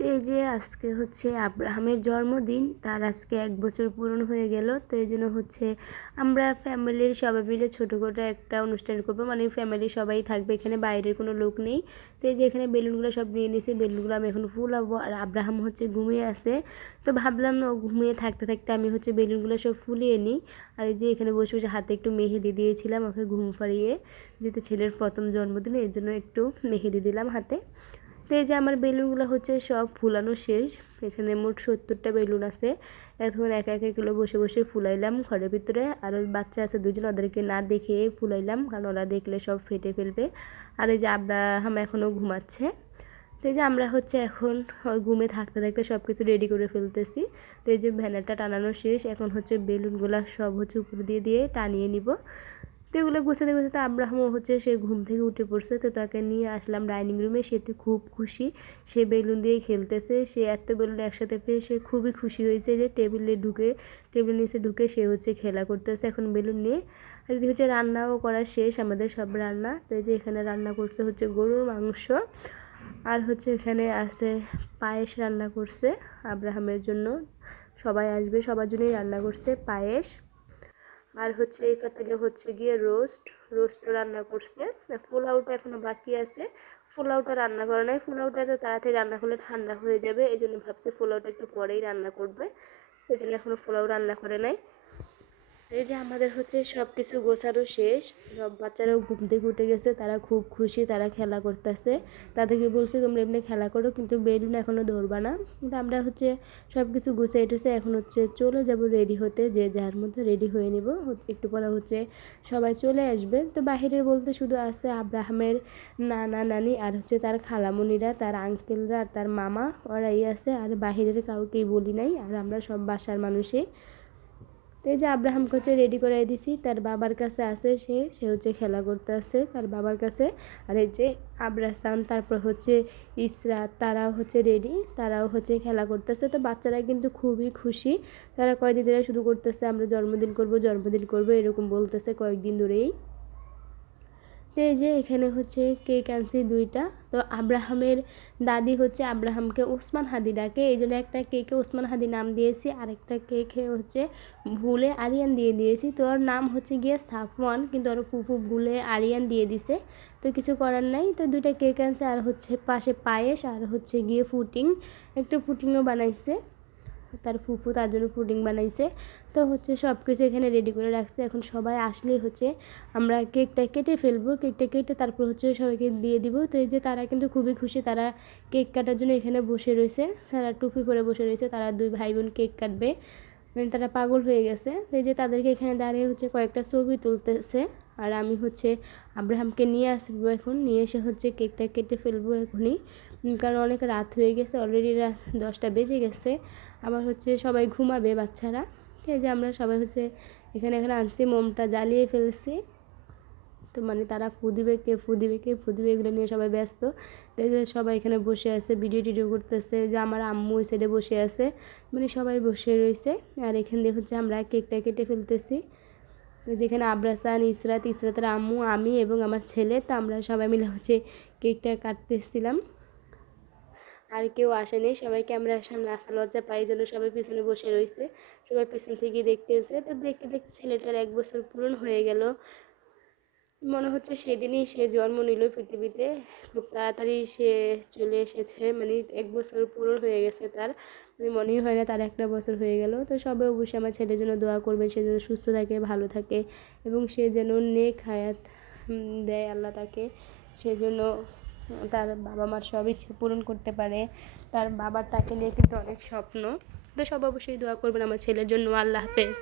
তো এই যে আজকে হচ্ছে আব্রাহামের জন্মদিন, তার আজকে 1 বছর পূরণ হয়ে গেল। তো এই জন্য হচ্ছে আমরা ফ্যামিলির সবাই মিলে ছোটোখাটো একটা অনুষ্ঠান করবো, মানে ফ্যামিলির সবাই থাকবে এখানে, বাইরের কোনো লোক নেই। তো এই যে এখানে বেলুনগুলো সব নিয়ে নিয়েছি, বেলুনগুলো আমি এখন ফুলাবো। আর আব্রাহাম হচ্ছে ঘুমিয়ে আছে, তো ভাবলাম ও ঘুমিয়ে থাকতে থাকতে আমি হচ্ছে বেলুনগুলো সব ফুলিয়ে নিই। আর এই যে এখানে বসে বসে হাতে একটু মেহেদি দিয়েছিলাম ওকে ঘুম পাড়িয়ে, যেহেতু ছেলের প্রথম জন্মদিন, এর জন্য একটু মেহেদি দিলাম হাতে। তো এই যে আমার বেলুনগুলো হচ্ছে সব ফুলানো শেষ। এখানে মোট 70টা বেলুন আছে। এখন একা একা এগুলো বসে বসে ফুলাইলাম ঘরের ভিতরে। আর ওই বাচ্চা আছে দুজন, ওদেরকে না দেখে ফুলাইলাম, কারণ ওরা দেখলে সব ফেটে ফেলবে। আর এই যে আব্রাহাম এখনও ঘুমাচ্ছে। তো এই যে আমরা হচ্ছে এখন ঘুমে থাকতে থাকতে সব কিছু রেডি করে ফেলতেছি। তো এই যে ব্যানারটা টানানো শেষ, এখন হচ্ছে বেলুনগুলো সব হচ্ছে উপর দিয়ে দিয়ে টানিয়ে নিব। তো এগুলো গুছাতে গুছাতে আব্রাহামও হচ্ছে সে ঘুম থেকে উঠে পড়ছে। তো তাকে নিয়ে আসলাম ডাইনিং রুমে। সে তো খুব খুশি, সে বেলুন দিয়ে খেলতেছে। সে এত বেলুন একসাথে পেয়ে সে খুবই খুশি হয়েছে যে টেবিলের নিচে ঢুকে সে হচ্ছে খেলা করতেছে এখন বেলুন নিয়ে। আর এদিকে হচ্ছে রান্নাও করা শেষ, আমাদের সব রান্না। তো এই যে এখানে রান্না করতে হচ্ছে গরুর মাংস, আর হচ্ছে এখানে আছে পায়েস রান্না করছে আব্রাহামের জন্য। সবাই আসবে, সবার জন্যই রান্না করছে পায়েস। আর হচ্ছে এই পাতিলে হচ্ছে গিয়ে রোস্টও রান্না করছে। পোলাওটা এখনো বাকি আছে, পোলাওটা রান্না করে নাই। পোলাওটা তো তাড়াতাড়ি রান্না করলে ঠান্ডা হয়ে যাবে, এই জন্য ভাবছি পোলাওটা একটু পরেই রান্না করবে, এই জন্য এখনো পোলাও রান্না করে নাই। এই যে আমাদের হচ্ছে সব কিছু গোছানো শেষ, সব বাচ্চারাও ঘুম থেকে উঠে গেছে, তারা খুব খুশি, তারা খেলা করতেছে। তাদেরকে বলছি তোমরা এমনি খেলা করো, কিন্তু বেলুন এখনও ধরবা না। কিন্তু আমরা হচ্ছে সব কিছু গুছিয়ে টুছে এখন হচ্ছে চলে যাব রেডি হতে, যে যার মধ্যে রেডি হয়ে নিব। একটু পরে হচ্ছে সবাই চলে আসবে। তো বাহিরের বলতে শুধু আছে আব্রাহামের নানা নানি, আর হচ্ছে তার খালামণিরা, তার আঙ্কেলরা আর তার মামা, ওরাই আছে। আর বাহিরের কাউকেই বলি নাই, আর আমরা সব বাসার মানুষই। তো এই যে আব্রাহামকে হচ্ছে রেডি করাই দিছি, তার বাবার কাছে আছে, সে হচ্ছে খেলা করতে আছে তার বাবার কাছে। আর এই যে আব্রাসান, তারপর হচ্ছে ইসরাত, তারাও হচ্ছে রেডি, তারাও হচ্ছে খেলা করতেছে। তো বাচ্চারা কিন্তু খুবই খুশি, তারা কয়েকদিন ধরে শুধু করতেছে আমরা জন্মদিন করব জন্মদিন করব এরকম বলতেছে কয়েকদিন ধরেই। তো এই যে এখানে হচ্ছে কেক আনছি 2টা। তো আব্রাহামের দাদি হচ্ছে আব্রাহামকে ওসমান হাদি ডাকে, এই জন্য একটা কেকে ওসমান হাদি নাম দিয়েছি, আরেকটা কেকে হচ্ছে ভুলে আরিয়ান দিয়ে দিয়েছি। তো ওর নাম হচ্ছে গিয়ে সাফওয়ান, কিন্তু ওর ফুফু ভুলে আরিয়ান দিয়ে দিছে। তো কিছু করার নাই। তো 2টা কেক আনছে, আর হচ্ছে পাশে পায়েস, আর হচ্ছে গিয়ে একটা পুডিংও বানাইছে তার ফুফু, তার জন্য পুডিং বানাইছে। তো হচ্ছে সব কিছু এখানে রেডি করে রাখছে, এখন সবাই আসলেই হচ্ছে আমরা কেকটা কেটে ফেলবো। কেকটা কেটে তারপর হচ্ছে সবাইকে দিয়ে দিব। তো এই যে তারা কিন্তু খুবই খুশি, তারা কেক কাটার জন্য এখানে বসে রয়েছে, তারা টুপি পরে বসে রয়েছে, তারা 2 ভাই বোন কেক কাটবে, মানে তারা পাগল হয়ে গেছে। তো এই যে তাদেরকে এখানে দাঁড়িয়ে হচ্ছে কয়েকটা ছবি তুলতেছে। আর আমি হচ্ছে আব্রাহামকে নিয়ে আসবো, এখন নিয়ে এসে হচ্ছে কেকটা কেটে ফেলবো এখনই, কারণ অনেক রাত হয়ে গেছে, অলরেডি রাত 10টা বেজে গেছে। আবার হচ্ছে সবাই ঘুমাবে বাচ্চারা। তো এই যে আমরা সবাই হচ্ছে এখানে আনছি, মোমটা জ্বালিয়ে ফেলছি। তো মানে তারা ফু দিবে, কে ফু দিবে, কে ফু দিবে, এগুলো নিয়ে সবাই ব্যস্ত। এই যে সবাই এখানে বসে আছে, ভিডিও টিডিও করতেছে। যে আমার আম্মু ওই সাইডে বসে আছে, মানে সবাই বসে রয়েছে। আর এখান দিয়ে হচ্ছে আমরা কেকটা কেটে ফেলতেছি। তো যেখানে আব্রাসান, ইসরাতের আম্মু, আমি এবং আমার ছেলে, তো আমরা সবাই মিলে হচ্ছে কেকটা কাটতেছিলাম। আর কেউ আসেনি, সবাই ক্যামেরার সামনে আসতে লজ্জা পায়, জন্য সবাই পিছনে বসে রয়েছে, সবাই পিছন থেকে দেখতেছে। তো দেখতে দেখতে ছেলেটার 1 বছর পূরণ হয়ে গেল। মনে হচ্ছে সেদিনই সে জন্ম নিল পৃথিবীতে, খুব তাড়াতাড়ি সে চলে এসেছে, মানে 1 বছর পূরণ হয়ে গেছে তার, মানে মনেই হয় না তার 1টা বছর হয়ে গেল। তো সবাই অবশ্যই আমার ছেলের জন্য দোয়া করবেন, সে যেন সুস্থ থাকে, ভালো থাকে, এবং সে যেন নেক হায়াত দেয় আল্লাহ তাকে, সেজন্য তার বাবা মার সব ইচ্ছে পূরণ করতে পারে। তার বাবার তাকে নিয়ে কিন্তু অনেক স্বপ্ন। তো সব অবশ্যই দোয়া করবেন আমার ছেলের জন্য। আল্লাহ হাফেজ।